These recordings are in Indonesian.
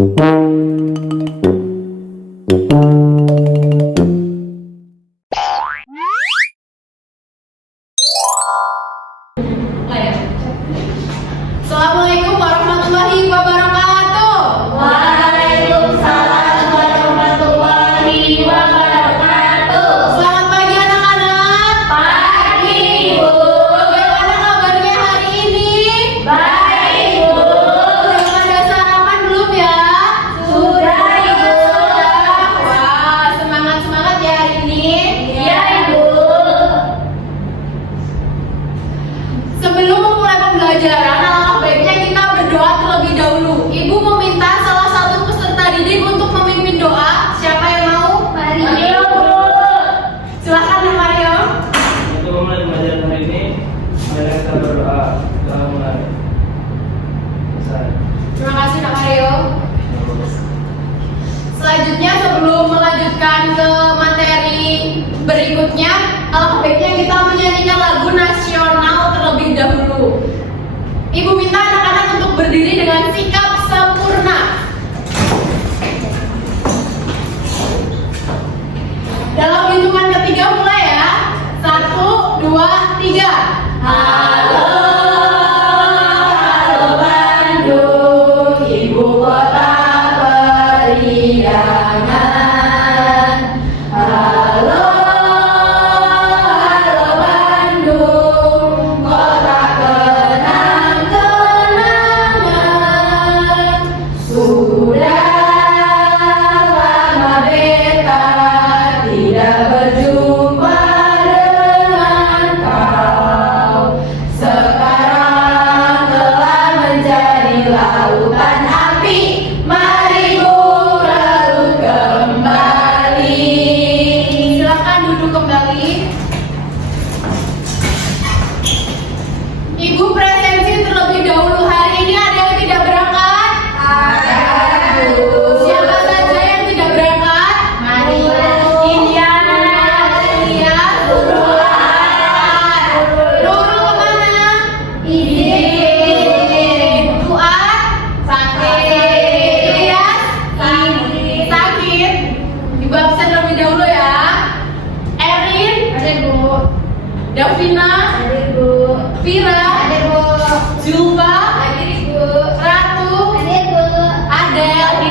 Assalamualaikum warahmatullahi wabarakatuh. Waalaikumsalam warahmatullahi wabarakatuh. Selamat pagi anak-anak. Pagi, Ibu. Bagaimana kabarnya hari ini? Baik, Ibu. Sudah ada sarapan belum ya? Sudah, Ibu. Wah, semangat-semangat ya hari ini. Iya, Ibu. Sebelum memulai pembelajaran, alangkah baiknya kita berdoa terlebih dahulu. Ibu meminta salah satu peserta didik untuk memimpin doa. Siapa yang mau? Ayo, Bu. Silahkan Nak Mario. Untuk memulai pembelajaran hari ini, mari kita berdoa. Doa mulai. Selesai. Terima kasih Nak Mario. Selanjutnya sebelum melanjutkan ke materi berikutnya, alangkah baiknya kita menyanyikan lagu nasional terlebih dahulu. Ibu minta anak-anak untuk berdiri dengan sikap sempurna. Dalam hitungan ketiga mulai ya. 1, 2, 3. Halo, halo Bandung, ibu kota periangan. Halo, halo Bandung, kota kenang-kenangan. Sudah lama beta tidak berjumpa dengan kau. Sekarang telah menjadi lautan api. Mari berlalu kembali. Silakan duduk kembali. Ibu presensi terlebih dahulu. Hari ini ada yang tidak berangkat? Siapa saja yang tidak berangkat? Maria, Indiana, Iya, Nurul kemana? Fuad, sakit. Ilyas, sakit. Ibu absen terlebih dahulu ya. Erin, Davina, Vira, Julva, Ratu, Adel,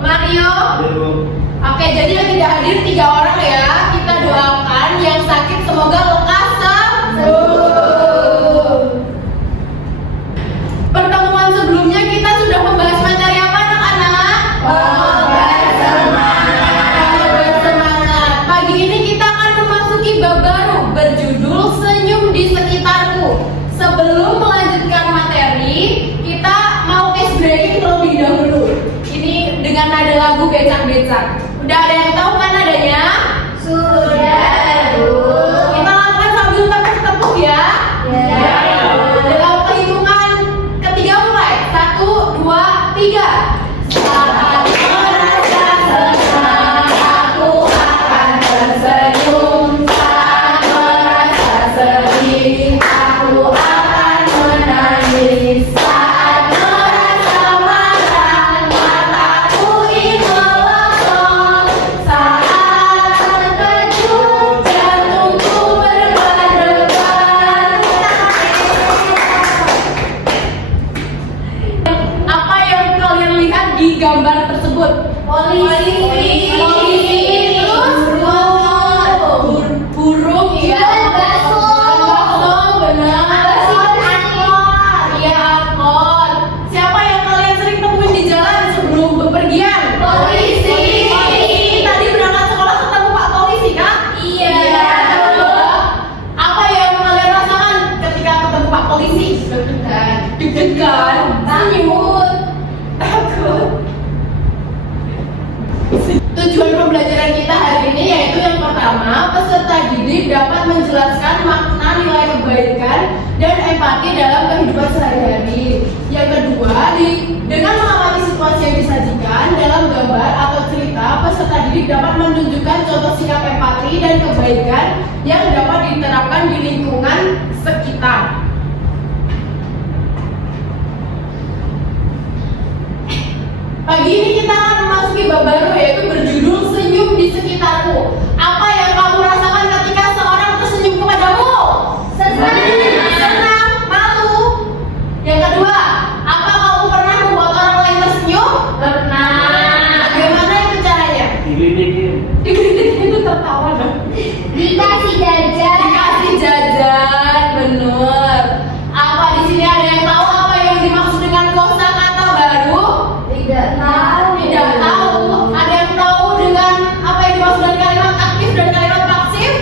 Mario. Ibu. Oke, jadi yang tidak hadir 3 orang ya. Kita doakan yang sakit semoga lekas sembuh. Pertemuan sebelumnya kita sudah membahas materi apa anak-anak? Bersemangat. Pagi ini kita akan memasuki bab baru berjudul Senyum di Sekitarku. Sebelum melanjutkan materi, kita mau ice breaking terlebih dahulu. Ini dengan nada lagu becak-becak. Udah ada yang tahu kan nadanya? Sudah, Bu. Kita lakukan sambil tepuk-tepuk ya. Dalam perhitungan ketiga mulai. 1, 2, 3. Saat merasa senang, aku akan tersenyum. Saat merasa sedih, aku akan menangis. Saat merasa marah, mataku ingin melongo. Saat terkejut, jantungku berdebar-debar. Apa yang kalian lihat di gambar tersebut? Polisi. Terus burung ya. Benar. Iya, angkot. Siapa yang kalian sering temuin di jalan sebelum bepergian? Polisi. Tadi berangkat sekolah ketemu Pak Polisi kan? Iya. Apa yang kalian rasakan ketika ketemu Pak Polisi? Deg-degan. Takut. Takut. Tujuan pembelajaran kita hari ini yaitu yang pertama, peserta didik dapat menjelaskan makna nilai kebaikan dan empati dalam kehidupan sehari-hari. Yang kedua, dengan mengamati situasi yang disajikan dalam gambar atau cerita, peserta didik dapat menunjukkan contoh sikap empati dan kebaikan yang dapat diterapkan di lingkungan sekitar. Pagi ini kita akan memasuki bab baru yaitu berjudul Senyum di Sekitarku. Apa yang kamu rasakan ketika seorang tersenyum kepadamu? Senang, malu. Yang kedua, apa kamu pernah membuat orang lain tersenyum? Bagaimana itu caranya? Digelitik itu tertawa dong. Dikasih jajan. Dikasih jajan, bener. Apa di sini ada yang tahu apa yang dimaksud dengan kosakata baru? Tidak tahu. Tidak tahu. Ada yang tahu dengan apa yang dimaksud dengan kalimat aktif dan kalimat pasif?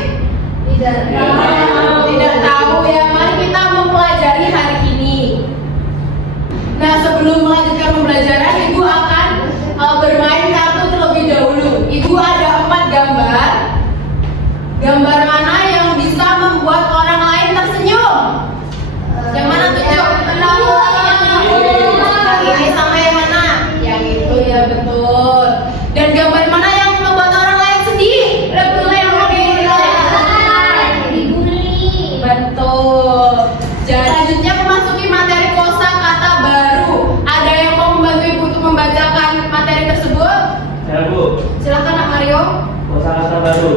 Tidak tahu. Tidak tahu ya. Mari kita mempelajari hari ini. Nah, sebelum melanjutkan pembelajaran, Ibu akan bermain kartu terlebih dahulu. Ibu ada 4 gambar. Gambar mana yang bisa membuat orang lain tersenyum? Yang mana tuh? Ini sama yang mana? Yang itu ya, betul. Dan gambar mana yang membuat orang lain sedih? Betul, yang Dibully. betul. Jadi selanjutnya memasuki materi kosakata baru. Ada yang mau membantu Ibu untuk membacakan materi tersebut? Saya Bu, Silakan Nak Mario. kosakata baru.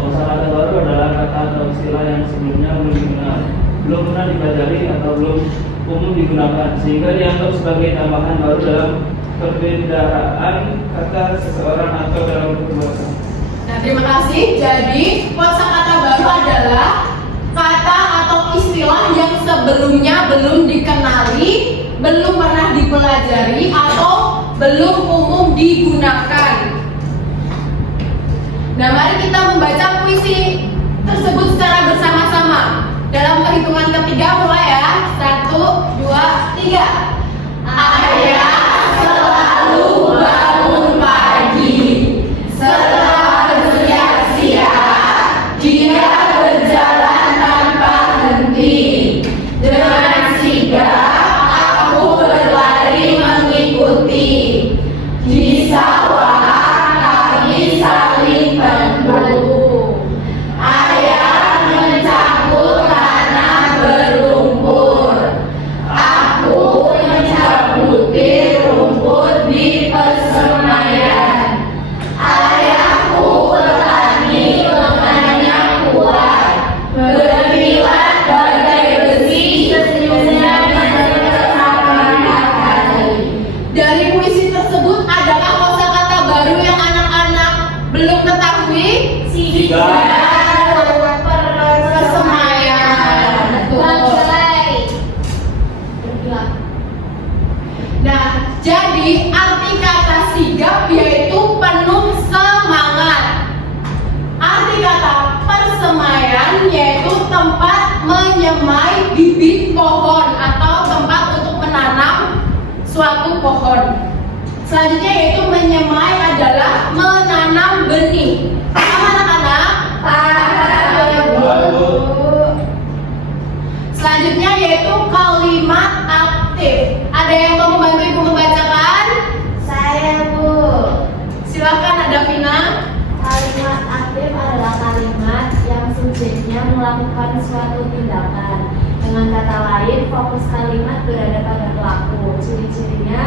Kosakata baru adalah kata atau istilah yang sebelumnya belum dikenal, belum pernah dipelajari atau belum umum digunakan, sehingga dianggap sebagai tambahan baru dalam perbendaharaan kata seseorang atau dalam pertuasan. Nah, terima kasih. Jadi, kosakata baru adalah kata atau istilah yang sebelumnya belum dikenali, belum pernah dipelajari, atau belum umum digunakan. Nah, mari kita membaca puisi tersebut secara bersama-sama. Dalam perhitungan ketiga mulai ya. 1, 2, 3. Ayah selalu bangun pagi. Setelah bersiap-siap, dia berjalan tanpa henti. Dengan sigap aku berlari mengikuti. Di sawah kami saling bantu. Ayah mencabut tanah berlumpur. Aku mencabuti rumput di persemaian. Ayahku petani lengannya kuat, berkilat bagai besi, senyumnya mencerahkan hati. Dari puisi tersebut adakah kosakata baru yang anak-anak belum ketahui? Persemaian. Nah, jadi arti kata sigap yaitu penuh semangat. Arti kata persemaian yaitu tempat menyemai bibit pohon atau tempat untuk menanam suatu pohon. Selanjutnya yaitu menyemai adalah menanam benih. Paham anak-anak? Selanjutnya yaitu kalimat aktif. Ada yang mau membantu Ibu membacakan? Saya Bu. Silakan ada Vina. Kalimat aktif adalah kalimat yang subjeknya melakukan suatu tindakan. Dengan kata lain, fokus kalimat berada pada pelaku. Ciri-cirinya,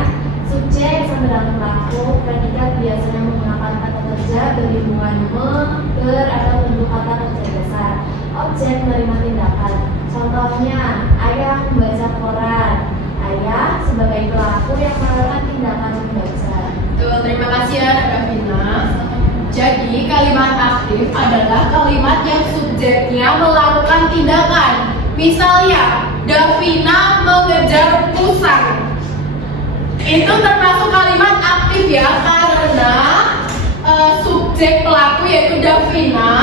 subjek sedang pelaku, predikat biasanya menggunakan kata kerja berhubungan me, ber, atau bentuk kata kerja dasar. Objek menerima tindakan. Contohnya, ayah membaca koran. Ayah sebagai pelaku yang melakukan tindakan membaca. Tuh, terima kasih ya Davina. Jadi kalimat aktif adalah kalimat yang subjeknya melakukan tindakan. Misalnya, Davina mengejar pusang. Itu termasuk kalimat aktif ya, karena subjek pelaku yaitu Davina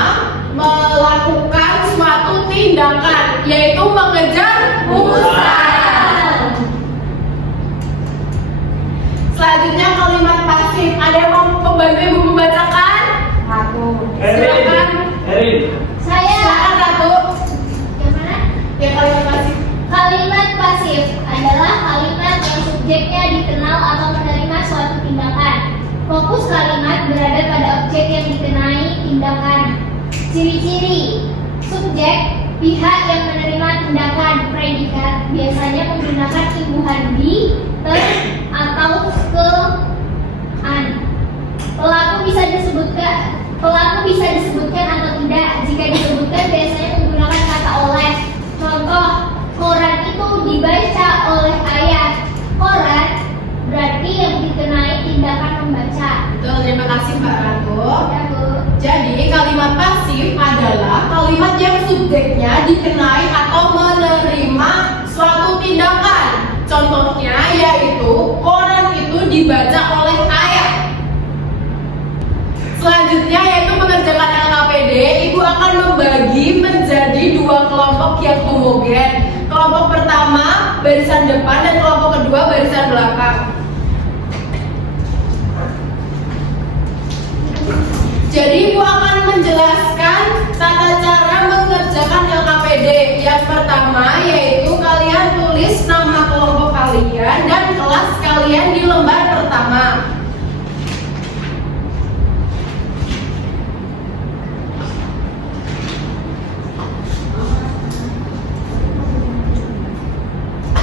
melakukan suatu tindakan yaitu mengejar pusang. Selanjutnya kalimat pasif. Ada yang mau membantu Ibu membacakan? Aku. Silakan. Erin. Saya. Silakan Ratu. Yang mana? Ya, kalimat pasif. Kalimat pasif adalah kalimat yang subjeknya dikenal atau menerima suatu tindakan. Fokus kalimat berada pada objek yang dikenai tindakan. Ciri-ciri subjek, pihak yang menerima tindakan. Predikat biasanya menggunakan imbuhan di, ter, atau ke Pelaku bisa disebutkan atau tidak. Jika disebutkan biasanya menggunakan kata oleh. Contoh, koran itu dibaca oleh ayah. Koran berarti yang dikenai tindakan membaca. Betul, terima kasih Mbak Ratu. Ya, Bu. Jadi kalimat pasif adalah kalimat yang subjeknya dikenai atau menerima suatu tindakan. Contohnya yaitu koran itu dibaca oleh ayah. Selanjutnya yaitu mengerjakan LKPD. Ibu akan membagi menjadi dua kelompok yang homogen. Kelompok pertama barisan depan dan kelompok kedua barisan belakang. Jadi Ibu akan menjelaskan tata cara mengerjakan LKPD. Yang pertama yaitu kalian tulis nama kelompok kalian dan kelas kalian di lembar pertama.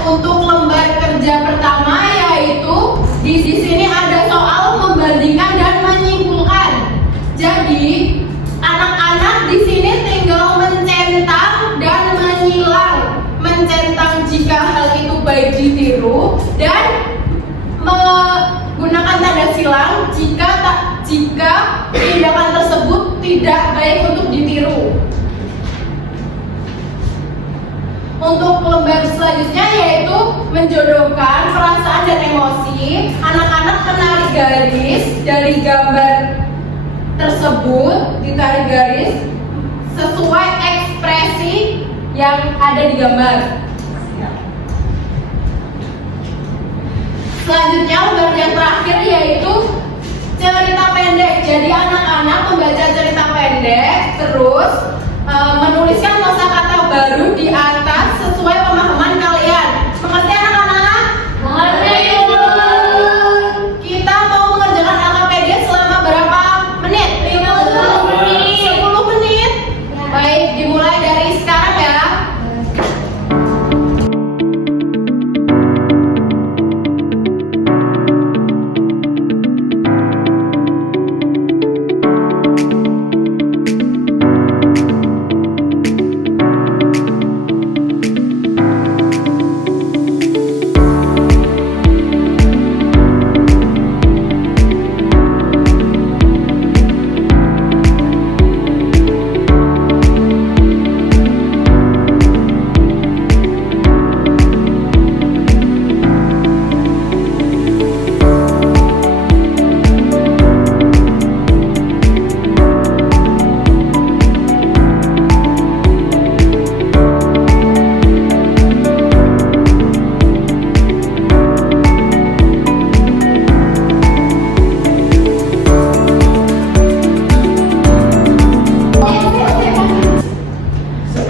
Untuk lembar kerja pertama yaitu di sini ada soal membandingkan dan menyimpulkan. Jadi anak-anak di sini tinggal mencentang dan menyilang. Mencentang jika hal itu baik ditiru dan menggunakan tanda silang jika tindakan tersebut tidak baik untuk ditiru. Untuk lembar selanjutnya yaitu menjodohkan perasaan dan emosi. Anak-anak menarik garis dari gambar tersebut, ditarik garis sesuai ekspresi yang ada di gambar. Selanjutnya lembar yang terakhir yaitu cerita pendek. Jadi anak-anak membaca cerita pendek terus menuliskan kosakata baru di atas sesuai pemahaman kalian. Mengerti anak-anak? Mengerti, Bu. Kita mau mengerjakan LKPD selama berapa menit? 50 menit. 10 menit. Ya. Baik, dimulai dari sekarang ya.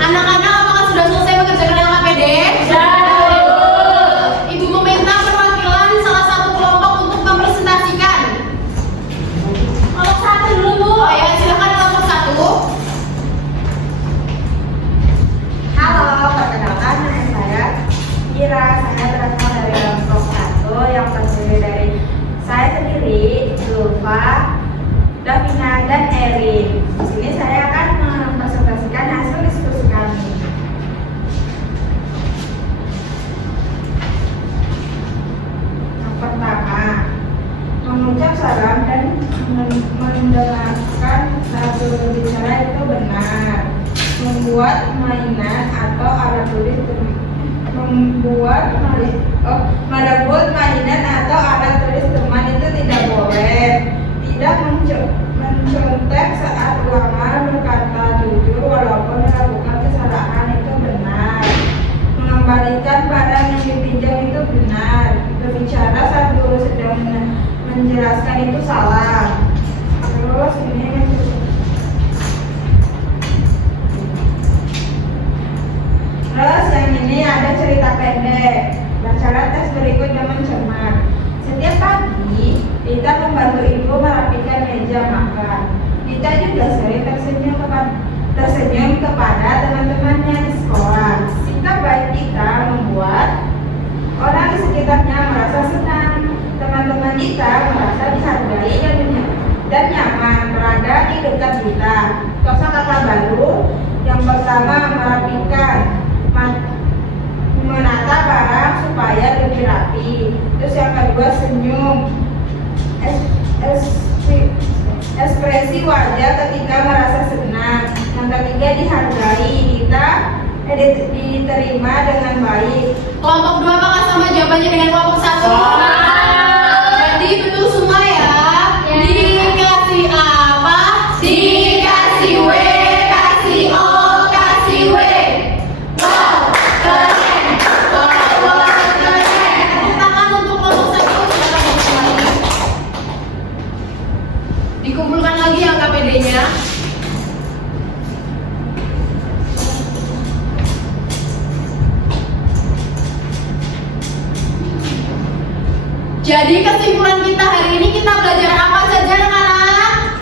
Anak-anak, apakah sudah selesai mengerjakan LKPD? Ibu meminta perwakilan salah satu kelompok untuk mempresentasikan. Kelompok satu dulu, Bu. Oh ya, silakan kelompok satu. Halo, perkenalkan nama saya Ira. Saya berasal dari kelompok 1 yang terdiri dari saya sendiri, Zulfa, Davina, dan Erin. Di sini saya akan mempresentasikan hasil diskusi kami. Yang pertama, mengucap salam dan mendengarkan lagu berbicara itu benar. Membuat mainan atau alat tulis merebut mainan atau alat tulis teman itu tidak boleh. Tidak mencontek saat ulangan, berkata jujur walaupun melakukan kesalahan itu benar. Mengembalikan barang yang dipinjam itu benar. Berbicara saat guru sedang menjelaskan itu salah. Terus ini Terus yang ini ada cerita pendek. Bacalah tes berikut dengan cermat. Setiap pagi, Rita membantu ibu merapikan meja makan. Rita juga sering tersenyum kepada teman-temannya di sekolah. Sikap baik Rita membuat orang di sekitarnya merasa senang. Teman-teman Rita merasa dihargai dan dan nyaman berada di dekat kita. Kosakata baru yang pertama merapikan, menata barang supaya lebih rapi. Terus yang kedua senyum, ekspresi wajah ketika merasa senang. Yang ketiga dihargai, kita diterima dengan baik. Kelompok 2 apakah sama jawabannya dengan kelompok 1? Jadi betul semua ya. Dikasih apa? Dikasih W, kasih O, kasih W. Wow, keren. Wow, keren. Tepuk tangan untuk kelompok 1. Silakan kembali. Dikumpulkan lagi yang KPD-nya. Jadi kesimpulan kita hari ini kita belajar apa saja anak-anak?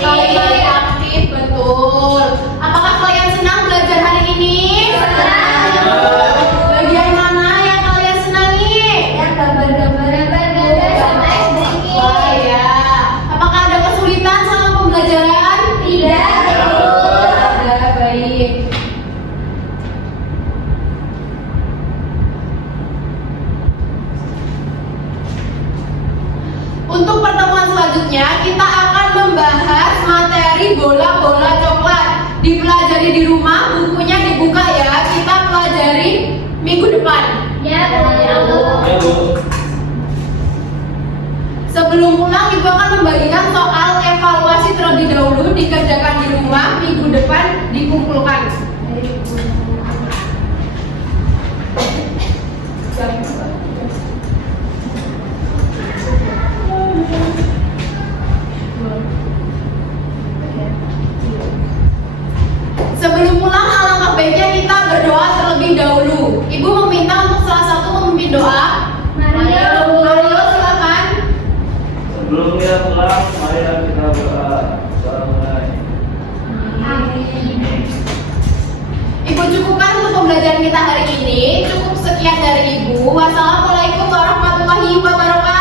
Kalimat aktif, betul. Apakah kalian senang belajar hari ini? Bagian mana yang kalian senangi? Yang gambar-gambar sama SDG. Wah ya. Apakah ada kesulitan sama pembelajaran? Tidak. Ada, baik. Untuk pertemuan selanjutnya kita akan membahas materi bola-bola coklat. Dipelajari di rumah, bukunya dibuka ya. Kita pelajari minggu depan. Ya, boleh. Ya, Bu. Sebelum pulang ibu akan membagikan soal evaluasi terlebih dahulu, dikerjakan di rumah, minggu depan dikumpulkan. Sebelum pulang alangkah baiknya kita berdoa terlebih dahulu. Ibu meminta untuk salah satu memimpin doa. Mario. Mario silakan. Sebelum kita pulang, mari kita berdoa. Mulai. Ibu cukupkan untuk pembelajaran kita hari ini. Cukup sekian dari Ibu. Wassalamualaikum warahmatullahi wabarakatuh.